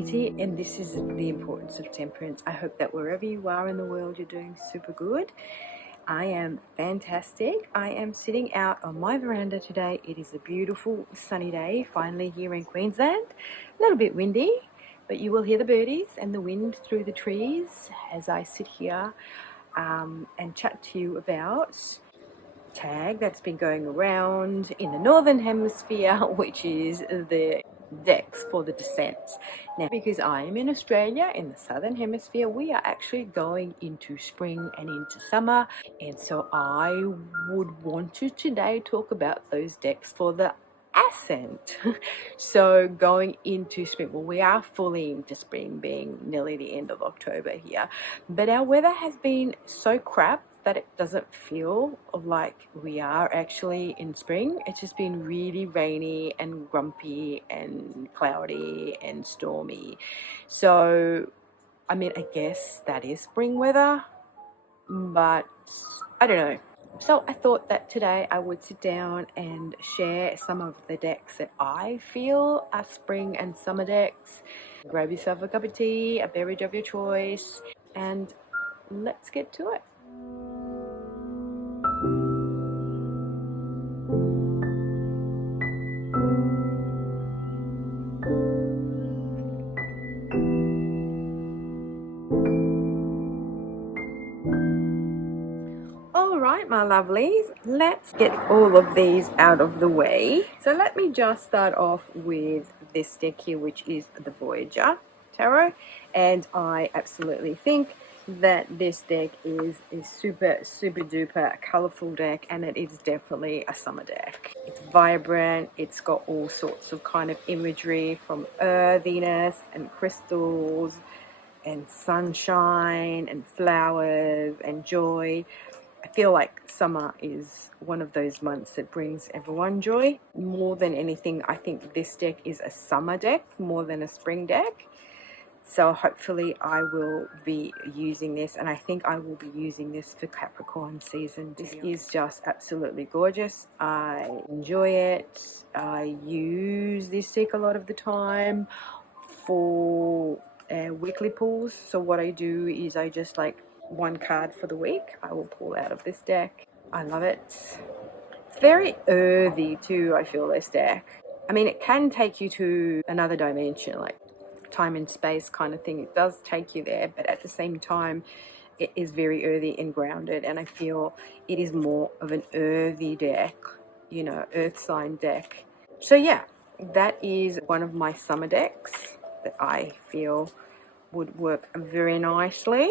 Katie, and this is the importance of temperance. I hope that wherever you are in the world, you're doing super good. I am fantastic. I am sitting out on my veranda today. It is a beautiful sunny day finally here in Queensland. A little bit windy, but you will hear the birdies and the wind through the trees as I sit here and chat to you about tag that's been going around in the northern hemisphere, which is the decks for the descents. Now, because I am in Australia in the southern hemisphere, we are actually going into spring and into summer, and so I would want to today talk about those decks for the ascent. So going into spring, well, we are fully into spring, being nearly the end of October here, but our weather has been so crap that it doesn't feel like we are actually in spring. It's just been really rainy and grumpy and cloudy and stormy. So I mean, I guess that is spring weather, but I don't know. So I thought that today I would sit down and share some of the decks that I feel are spring and summer decks. Grab yourself a cup of tea, a beverage of your choice, and let's get to it. Alright, my lovelies, let's get all of these out of the way. So let me just start off with this deck here, which is the Voyager Tarot, and I absolutely think that this deck is a super duper colorful deck, and it is definitely a summer deck. It's vibrant, it's got all sorts of kind of imagery from earthiness and crystals and sunshine and flowers and joy. I feel like summer is one of those months that brings everyone joy. More than anything, I think this deck is a summer deck more than a spring deck. So hopefully I will be using this, and I think I will be using this for Capricorn season. This is just absolutely gorgeous. I enjoy it. I use this deck a lot of the time for weekly pulls. So what I do is I just like one card for the week I will pull out of this deck. I love it. It's very earthy too, I feel, this deck. I mean, it can take you to another dimension, like time and space kind of thing. It does take you there, but at the same time it is very earthy and grounded, and I feel it is more of an earthy deck, you know, earth sign deck. So yeah, that is one of my summer decks that I feel would work very nicely.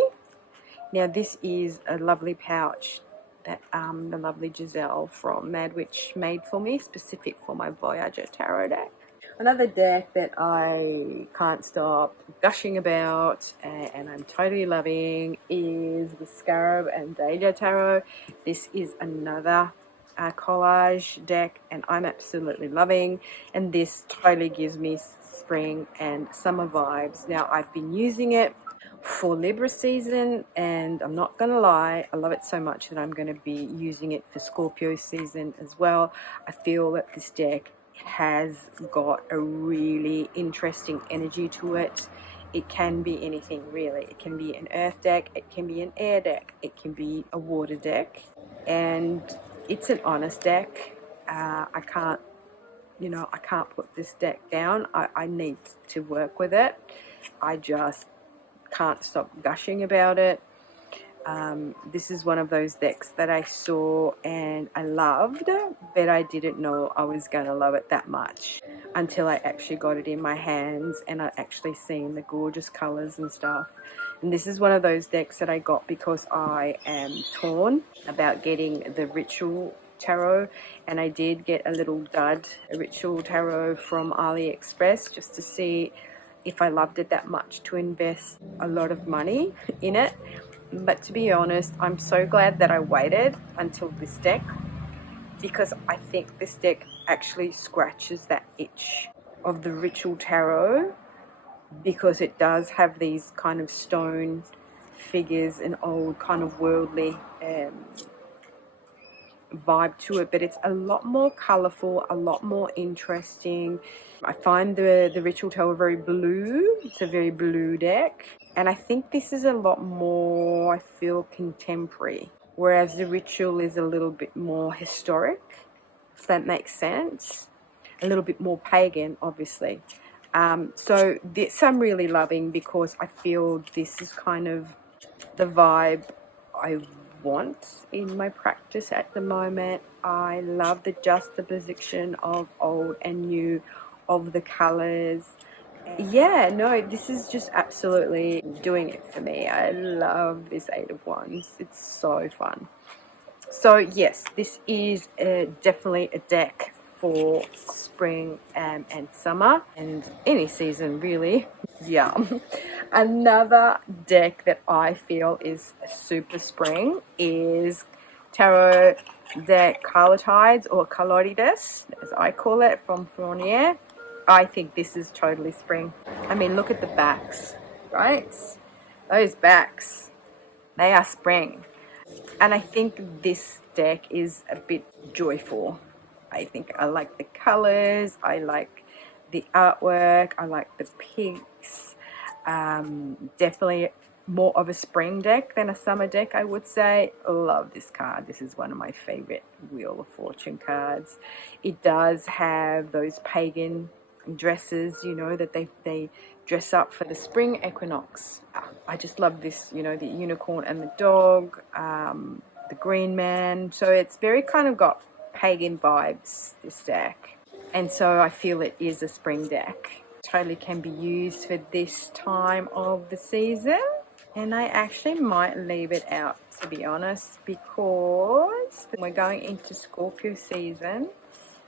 Now this is a lovely pouch that the lovely Giselle from Mad Witch made for me, specific for my Voyager Tarot deck. Another deck that I can't stop gushing about and I'm totally loving is the Scarab and Deja Tarot. This is another collage deck, and I'm absolutely loving, and this totally gives me spring and summer vibes. Now I've been using it for Libra season, and I'm not gonna lie, I love it so much that I'm going to be using it for Scorpio season as well. I feel that this deck has got a really interesting energy to it. It can be anything really. It can be an earth deck, it can be an air deck, it can be a water deck, and it's an honest deck. I can't put this deck down. I need to work with it. I just can't stop gushing about it. This is one of those decks that I saw and I loved, but I didn't know I was going to love it that much until I actually got it in my hands and I actually seen the gorgeous colors and stuff. And this is one of those decks that I got because I am torn about getting the Ritual Tarot, and I did get a little dud, a Ritual Tarot from AliExpress, just to see if I loved it that much to invest a lot of money in it. But to be honest, I'm so glad that I waited until this deck, because I think this deck actually scratches that itch of the Ritual Tarot, because it does have these kind of stone figures and old kind of worldly vibe to it, but it's a lot more colorful, a lot more interesting. I find the Ritual Tower very blue. It's a very blue deck, and I think this is a lot more, I feel, contemporary, whereas the Ritual is a little bit more historic, if that makes sense. A little bit more pagan, obviously. So this I'm really loving, because I feel this is kind of the vibe I want in my practice at the moment. I love the juxtaposition of old and new, of the colors. Yeah, no, this is just absolutely doing it for me. I love this Eight of Wands. It's so fun. So yes, this is definitely a deck for spring and summer, and any season really. Yeah. Another deck that I feel is super spring is Tarot de Carlotides, or Calorides, as I call it, from Fournier. I think this is totally spring. I mean, look at the backs, right? Those backs, they are spring. And I think this deck is a bit joyful. I think I like the colors, I like the artwork, I like the pinks. Definitely more of a spring deck than a summer deck, I would say. Love this card. This is one of my favorite Wheel of Fortune cards. It does have those pagan dresses, you know, that they dress up for the spring equinox. I just love this, you know, the unicorn and the dog, the green man. So it's very kind of got pagan vibes, this deck. And so I feel it is a spring deck. Totally can be used for this time of the season. And I actually might leave it out, to be honest, because we're going into Scorpio season.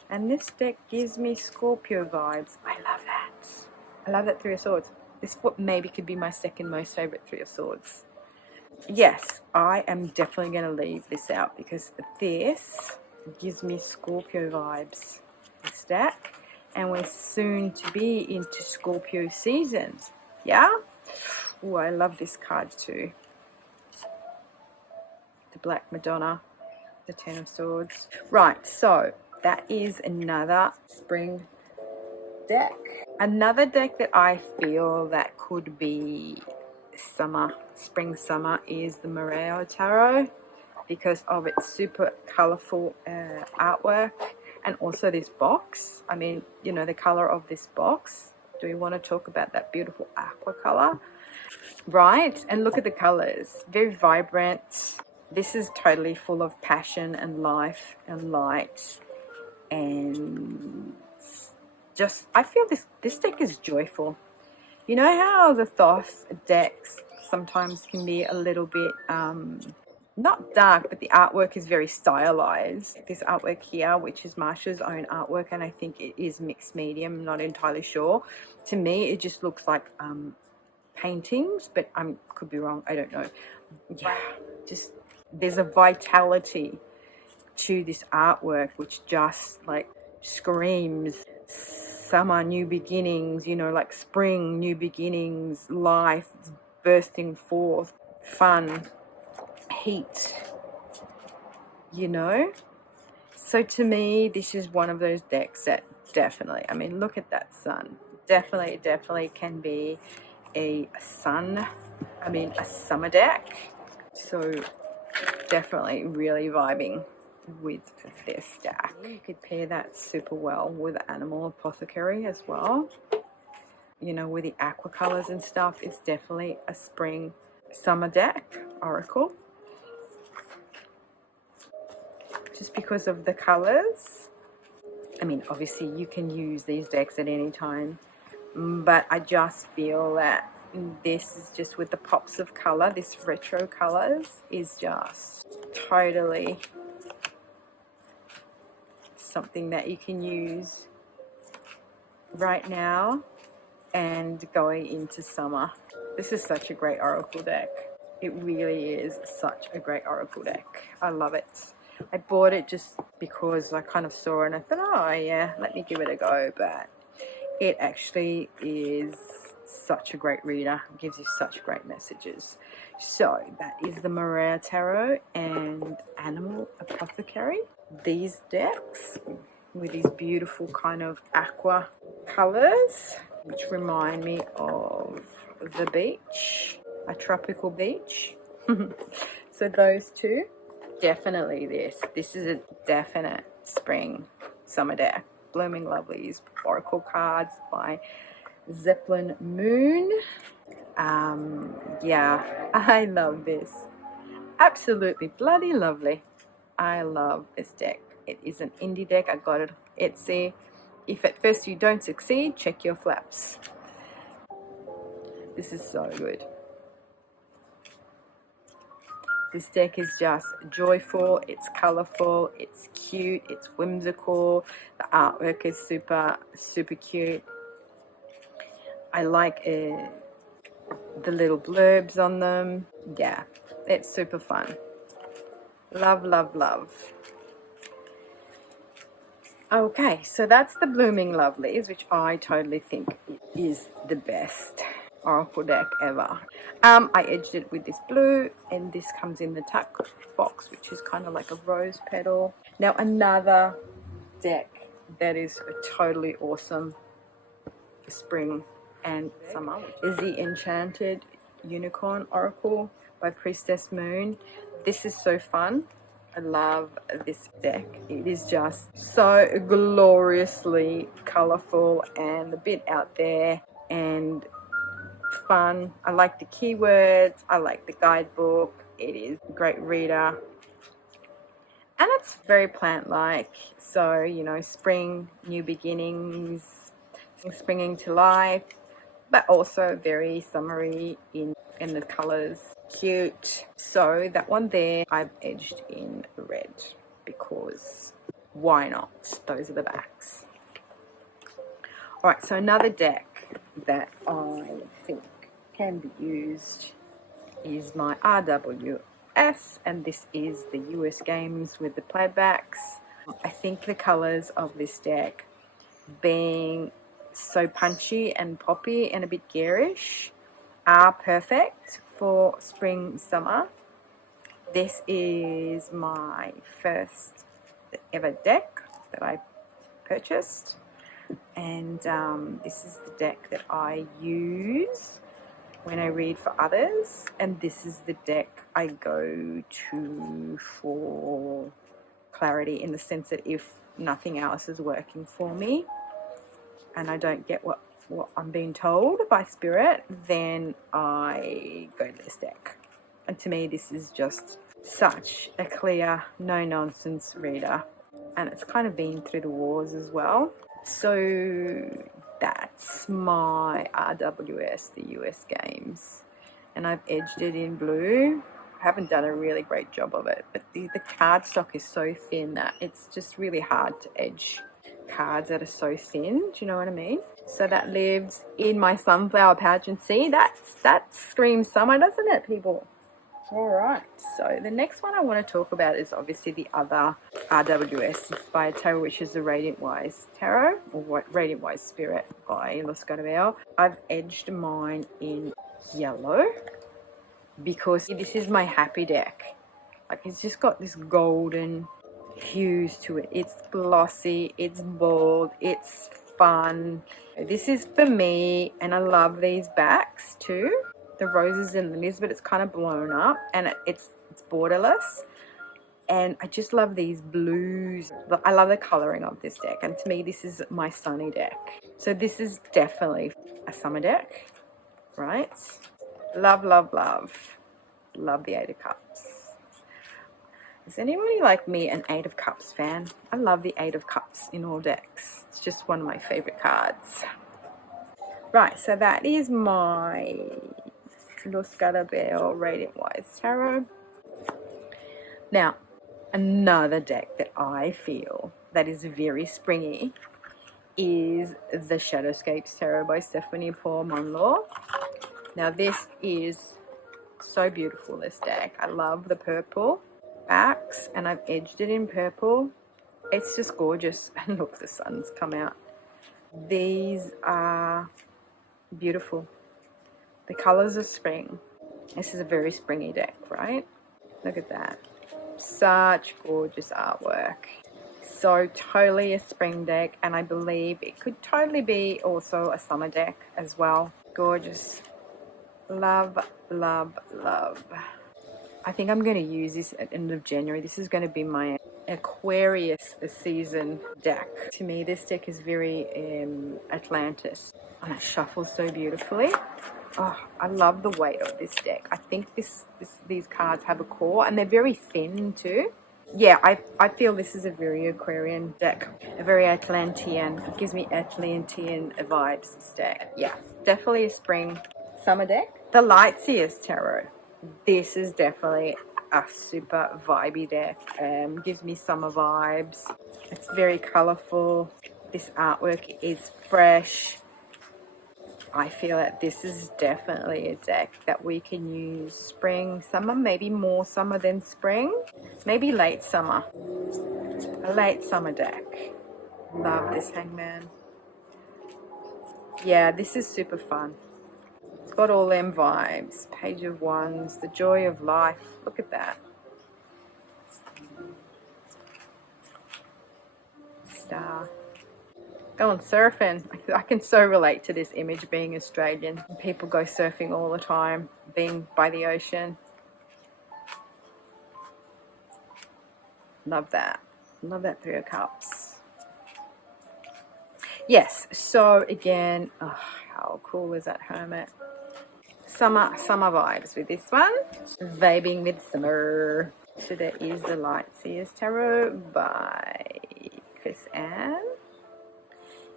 And this deck gives me Scorpio vibes. I love that. I love that Three of Swords. This maybe could be my second most favorite Three of Swords. Yes, I am definitely going to leave this out, because this gives me Scorpio vibes, this deck. And we're soon to be into Scorpio season. Yeah? Oh, I love this card too. The Black Madonna, the Ten of Swords. Right, so that is another spring deck. Another deck that I feel that could be summer, spring summer, is the Moreo Tarot, because of its super colorful artwork, and also this box. I mean, you know, the color of this box. Do we want to talk about that beautiful aqua color? Right, and look at the colors, very vibrant. This is totally full of passion and life and light, and just, I feel this deck is joyful. You know how the Thoth decks sometimes can be a little bit not dark, but the artwork is very stylized. This artwork here, which is Marsha's own artwork, and I think it is mixed medium, I'm not entirely sure. To me, it just looks like paintings, but I could be wrong, I don't know. Yeah, just there's a vitality to this artwork which just like screams summer, new beginnings, you know, like spring, new beginnings, life bursting forth, fun, heat, you know. So to me, this is one of those decks that definitely, I mean, look at that sun, definitely can be a sun, I mean a summer deck. So definitely really vibing with this deck. You could pair that super well with Animal Apothecary as well, you know, with the aqua colors and stuff. It's definitely a spring summer deck, Oracle, just because of the colors. I mean, obviously you can use these decks at any time, but I just feel that this is just with the pops of color, this retro colors is just totally something that you can use right now and going into summer. This is such a great Oracle deck. It really is such a great Oracle deck. I love it. I bought it just because I kind of saw it and I thought, oh yeah, let me give it a go, but it actually is such a great reader. It gives you such great messages. So that is the Morea Tarot and Animal Apothecary. These decks with these beautiful kind of aqua colors, which remind me of the beach, a tropical beach. So those two, definitely this is a definite spring summer deck. Blooming Lovelies Oracle cards by Zeppelin Moon. Yeah, I love this. Absolutely bloody lovely. I love this deck. It is an indie deck. I got it on Etsy. If at first you don't succeed, check your flaps. This is so good. This deck is just joyful, it's colorful, it's cute, it's whimsical. The artwork is super, super cute. I like the little blurbs on them. Yeah, it's super fun. Love, love, love. Okay, so that's the Blooming Lovelies, which I totally think is the best Oracle deck ever. I edged it with this blue, and this comes in the tuck box, which is kind of like a rose petal. Now another deck that is totally awesome for spring and summer is the Enchanted Unicorn Oracle by Priestess Moon. This is so fun. I love this deck. It is just so gloriously colorful and a bit out there and fun. I like the keywords. I like the guidebook. It is a great reader. And it's very plant-like. So, you know, spring, new beginnings, springing to life, but also very summery in the colors. Cute. So that one there I've edged in red because why not? Those are the backs. Alright, so another deck that I think can be used is my RWS, and this is the US Games with the plaid backs. I think the colors of this deck, being so punchy and poppy and a bit garish, are perfect for spring summer. This is my first ever deck that I purchased, and this is the deck that I use when I read for others, and this is the deck I go to for clarity, in the sense that if nothing else is working for me and I don't get what I'm being told by spirit, then I go to this deck. And to me, this is just such a clear, no-nonsense reader, and it's kind of been through the wars as well. So that's my RWS, the US Games, and I've edged it in blue. I haven't done a really great job of it, but the cardstock is so thin that it's just really hard to edge cards that are so thin. Do you know what I mean? So that lives in my sunflower pouch, and see, that screams summer, doesn't it, people? All right, so the next one I want to talk about is obviously the other RWS inspired tarot, which is the Radiant Wise Tarot, or Radiant Wise Spirit by Los Garabel. I've edged mine in yellow because this is my happy deck. Like, it's just got this golden hues to it. It's glossy, it's bold, it's fun. This is for me, and I love these backs too. The roses and lilies, but it's kind of blown up, and it's borderless, and I just love these blues. I love the coloring of this deck, and to me this is my sunny deck. So this is definitely a summer deck, right? Love, love, love. Love the Eight of Cups. Is anybody like me an Eight of Cups fan? I love the Eight of Cups in all decks. It's just one of my favorite cards. Right, so that is my Los Garabel Radiant Wise Tarot. Now, another deck that I feel that is very springy is the Shadowscapes Tarot by Stephanie Paul Monlaw. Now, this is so beautiful, this deck. I love the purple backs, and I've edged it in purple. It's just gorgeous. And look, the sun's come out. These are Beautiful. The colors of spring. This is a very springy deck, right? Look at that. Such gorgeous artwork. So totally a spring deck, and I believe it could totally be also a summer deck as well. Gorgeous. Love, love, love. I think I'm going to use this at the end of January. This is going to be my Aquarius season deck. To me, this deck is very Atlantis, and it shuffles so beautifully. Oh, I love the weight of this deck. I think these cards have a core, and they're very thin too. Yeah, I feel this is a very Aquarian deck, a very Atlantean. It gives me Atlantean vibes, this deck. Yeah, definitely a spring summer deck. The Lightseers Tarot. This is definitely a super vibey deck. Gives me summer vibes. It's very colorful. This artwork is fresh. I feel that this is definitely a deck that we can use spring, summer, maybe more summer than spring, maybe late summer. A late summer deck. Love this Hangman. Yeah, this is super fun. It's got all them vibes. Page of Wands, the joy of life. Look at that. Star. Going surfing. I can so relate to this image, being Australian. People go surfing all the time, being by the ocean. Love that. Love that Three of Cups. Yes, so again, oh, how cool is that Hermit? Summer vibes with this one. Vibing with summer. So there is the Lightseers Tarot by Chris Ann.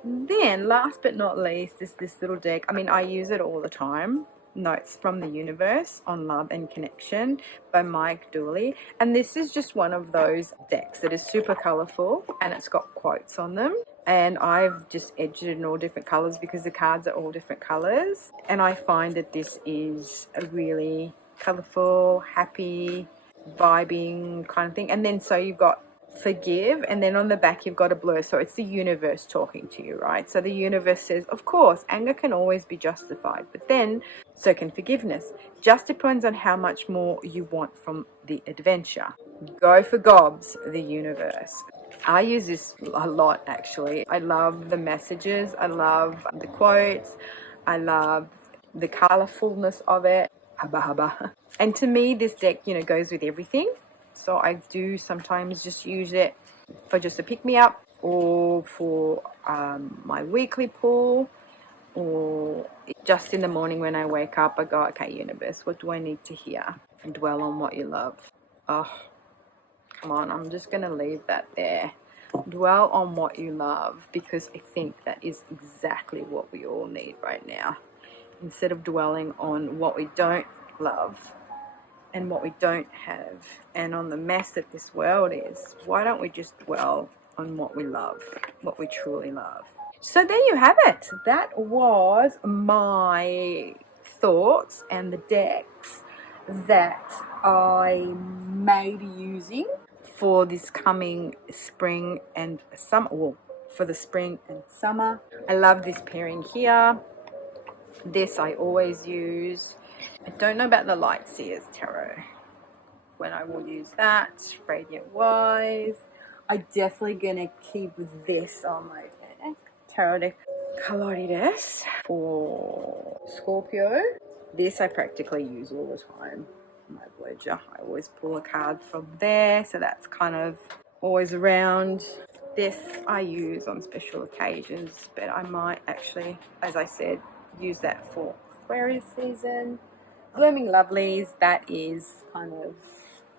Then, last but not least, is this little deck. I mean, I use it all the time. Notes from the Universe on Love and Connection by Mike Dooley. And this is just one of those decks that is super colorful, and it's got quotes on them. And I've just edged it in all different colors because the cards are all different colors. And I find that this is a really colorful, happy, vibing kind of thing. And then so you've got forgive, and then on the back you've got a blur, so it's the universe talking to you, right? So the universe says, of course, anger can always be justified, but then so can forgiveness. Just depends on how much more you want from the adventure. Go for gobs, the universe. I use this a lot, actually. I love the messages, I love the quotes, I love the colorfulness of it. Hubba hubba. And to me, this deck, you know, goes with everything. So I do sometimes just use it for just a pick-me-up, or for my weekly pull, or just in the morning when I wake up, I go, okay, universe, what do I need to hear? And dwell on what you love. Oh, come on, I'm just going to leave that there. Dwell on what you love, because I think that is exactly what we all need right now. Instead of dwelling on what we don't love and what we don't have, and on the mess that this world is, why don't we just dwell on what we love, what we truly love? So there you have it. That was my thoughts and the decks that I may be using for this coming spring and summer, well, for the spring and summer. I love this pairing here. This I always use. I don't know about the Lightseers Tarot, when I will use that, Radiant Wise. I'm definitely going to keep this on my deck, Tarot deck Colorides for Scorpio. This I practically use all the time. My Voyager, I always pull a card from there, so that's kind of always around. This I use on special occasions, but I might actually, as I said, use that for Aquarius season. Blooming Lovelies, that is kind of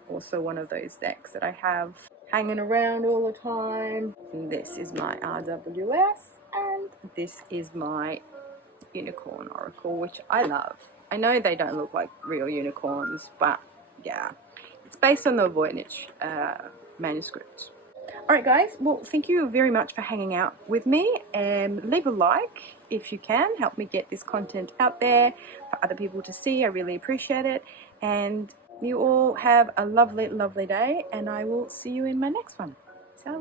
also one of those decks that I have hanging around all the time. And this is my RWS, and this is my Unicorn Oracle, which I love. I know they don't look like real unicorns, but yeah, it's based on the Voynich manuscript. Alright guys, well, thank you very much for hanging out with me, and leave a like if you can. Help me get this content out there for other people to see. I really appreciate it, and you all have a lovely, lovely day, and I will see you in my next one. Ciao.